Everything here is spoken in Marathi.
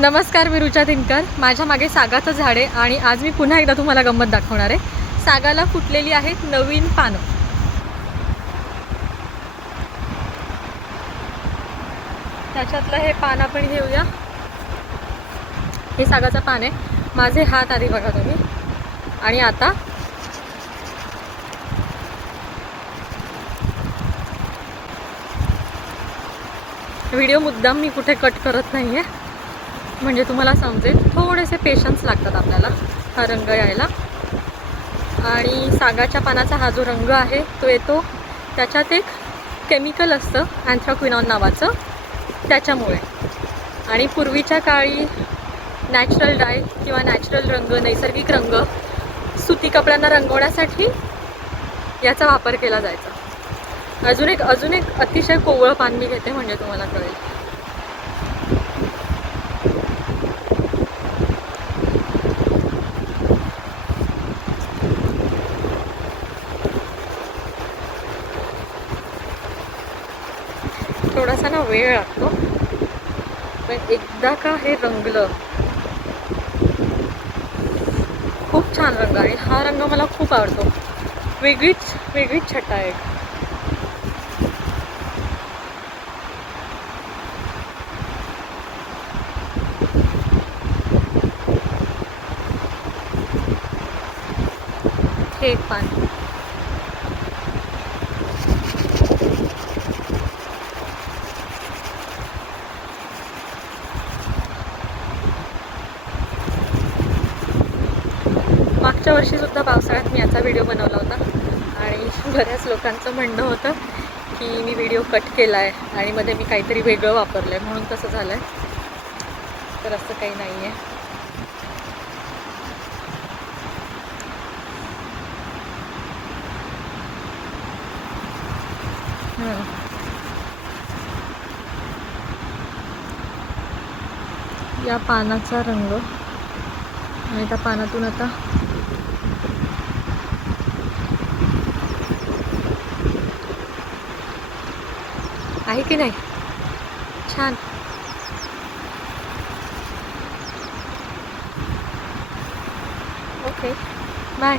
नमस्कार, मी रुचा दिनकर. माझ्या मागे सागाचं झाड आहे आणि आज मी पुन्हा एकदा तुम्हाला गंमत दाखवणार आहे. सागाला फुटलेली आहेत नवीन पानं. त्याच्यातलं हे पान आपण घेऊया. हे सागाचं पान आहे. माझे हात आधी बघा तुम्ही. आणि आता व्हिडिओ मुद्दाम मी कुठे कट करत नाही आहे, म्हणजे तुम्हाला समजेल. थोडेसे पेशन्स लागतात आपल्याला हा रंग यायला. आणि सागाच्या पानाचा हा जो रंग आहे तो येतो त्याच्यात एक केमिकल असतं अँथ्राक्विनॉन नावाचं, त्याच्यामुळे. आणि पूर्वीच्या काळी नॅचरल डाय किंवा नॅचरल रंग, नैसर्गिक रंग सुती कपड्यांना रंगवण्यासाठी याचा वापर केला जायचा. अजून एक अतिशय कोवळं पान मी घेते, म्हणजे तुम्हाला कळेल. थोडासा ना वेळ लागतो, पण एकदा का हे रंगलं, खूप छान रंग. आणि हा रंग मला खूप आवडतो. वेगळीच छटा आहे. हे एक पान. मागच्या वर्षीसुद्धा पावसाळ्यात मी याचा व्हिडिओ बनवला होता आणि बऱ्याच लोकांचं म्हणणं होतं की मी व्हिडिओ कट केला आहे आणि मध्ये मी काहीतरी वेगळं वापरलं आहे म्हणून तसं झालं आहे. तर असं काही नाही आहे. या पानाचा रंग आणि त्या पानातून आता आहे की नाही छान. Okay, bye.